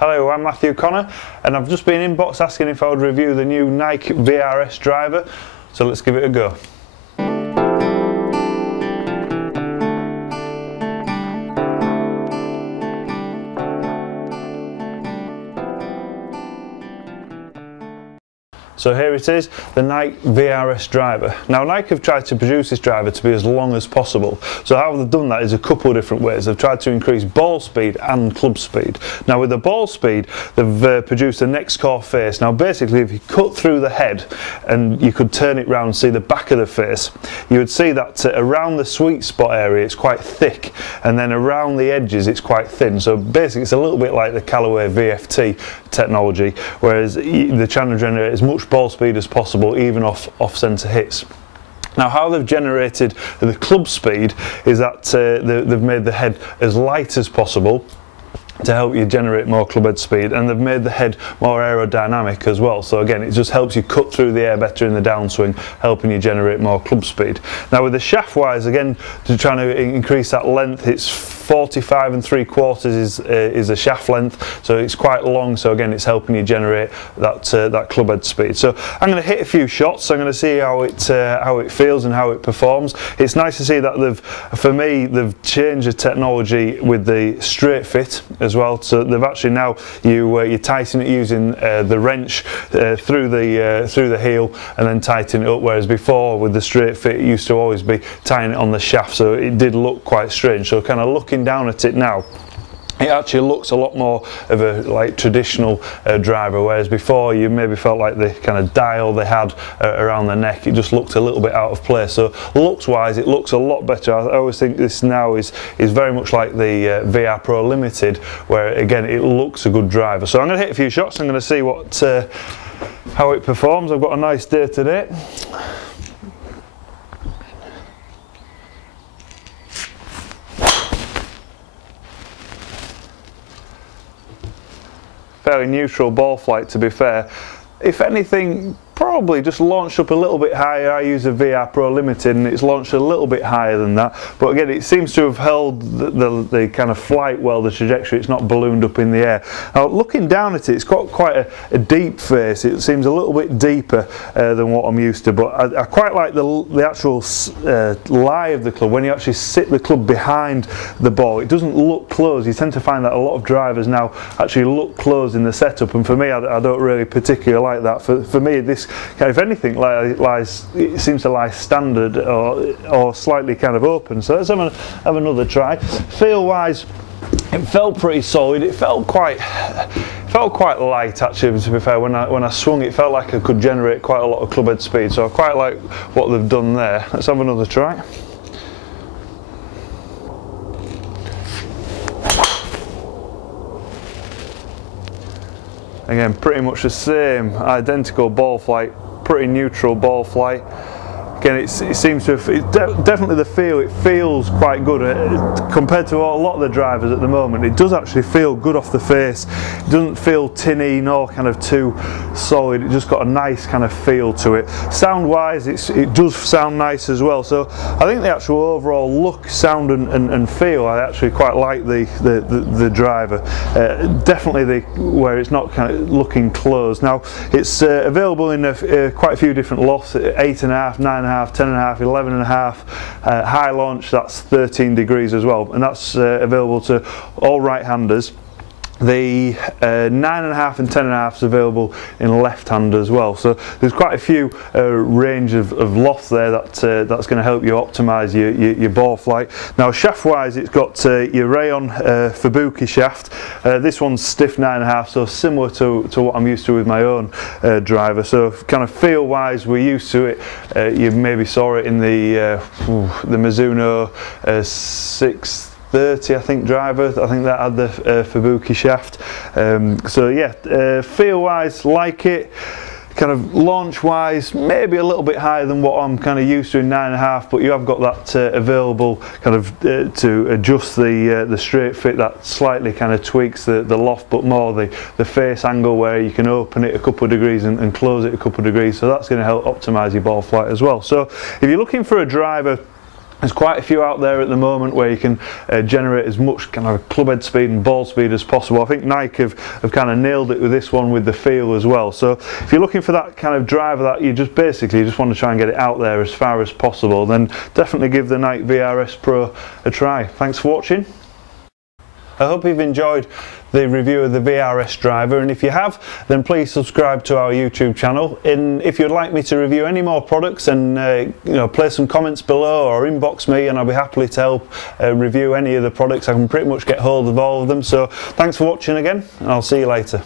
Hello, I'm Matthew Conner, and I've just been inbox asking if I would review the new Nike Vrs Driver, so let's give it a go. So here it is, the Nike Vrs Driver. Now Nike have tried to produce this driver to be as long as possible. So how they've done that is a couple of different ways. They've tried to increase ball speed and club speed. Now with the ball speed, they've produced a next core face. Now basically if you cut through the head and you could turn it round and see the back of the face, you would see that around the sweet spot area it's quite thick, and then around the edges it's quite thin. So basically it's a little bit like the Callaway VFT technology, whereas they're trying to generate as much ball speed as possible, even off centre hits. Now how they've generated the club speed is that they've made the head as light as possible to help you generate more club head speed, and they've made the head more aerodynamic as well. So again, it just helps you cut through the air better in the downswing, helping you generate more club speed. Now with the shaft wise, again, to trying to increase that length, it's 45 3/4 is a shaft length, so it's quite long. So again, it's helping you generate that club head speed. So I'm going to hit a few shots. I'm going to see how it feels and how it performs. It's nice to see that for me, they've changed the technology with the straight fit as well. So they've actually now you tighten it using the wrench through the heel and then tighten it up. Whereas before with the straight fit, it used to always be tying it on the shaft, so it did look quite strange. So kind of looking down at it now, it actually looks a lot more of a traditional driver, whereas before you maybe felt like the kind of dial they had around the neck, it just looked a little bit out of place. So looks wise, it looks a lot better. I always think this now is very much like the VR Pro Limited, where again it looks a good driver. So I'm going to hit a few shots. I'm going to see how it performs. I've got a nice day today. Fairly neutral ball flight, to be fair. If anything, probably just launched up a little bit higher. I use a VR Pro Limited and it's launched a little bit higher than that, but again it seems to have held the kind of flight well, the trajectory. It's not ballooned up in the air. Now looking down at it, it's got quite a deep face. It seems a little bit deeper than what I'm used to, but I quite like the actual lie of the club. When you actually sit the club behind the ball, it doesn't look closed. You tend to find that a lot of drivers now actually look closed in the setup, and for me I don't really particularly like that. For me, this if anything it seems to lie standard or slightly kind of open. So let's have another try. Feel wise, it felt pretty solid. It felt quite light actually, to be fair. When I swung it, felt like I could generate quite a lot of club head speed, so I quite like what they've done there. Let's have another try. Again, pretty much the same, identical ball flight, pretty neutral ball flight. Again, it seems to have, definitely the feel, it feels quite good compared to a lot of the drivers at the moment. It does actually feel good off the face. It doesn't feel tinny nor kind of too solid. It just got a nice kind of feel to it. Sound wise, it does sound nice as well. So I think the actual overall look, sound and feel, I actually quite like the driver. Definitely where it's not kind of looking closed. Now it's available in quite a few different lofts, 8.5, 9.5, 10.5, 11.5. High launch, that's 13 degrees as well, and that's available to all right-handers. The 9.5 and 10.5 is available in left-hand as well. So there's quite a few range of lofts there that's going to help you optimise your ball flight. Now shaft-wise, it's got your Rayon Fubuki shaft. This one's stiff 9.5, so similar to what I'm used to with my own driver. So kind of feel-wise, we're used to it. You maybe saw it in the Mizuno 630, I think, driver. I think that had the Fubuki shaft. So yeah, feel wise, like it. Kind of launch wise, maybe a little bit higher than what I'm kind of used to in 9.5, but you have got that available kind of to adjust the straight fit. That slightly kind of tweaks the loft, but more the face angle, where you can open it a couple of degrees and close it a couple of degrees. So that's going to help optimize your ball flight as well. So if you're looking for a driver There's quite a few out there at the moment where you can generate as much kind of club head speed and ball speed as possible. I think Nike have kind of nailed it with this one with the feel as well. So if you're looking for that kind of driver that you just basically want to try and get it out there as far as possible, then definitely give the Nike VRS Pro a try. Thanks for watching. I hope you've enjoyed the review of the VRS Driver, and if you have, then please subscribe to our YouTube channel. And if you'd like me to review any more products, then place some comments below or inbox me, and I'll be happily to help review any of the products. I can pretty much get hold of all of them. So thanks for watching again, and I'll see you later.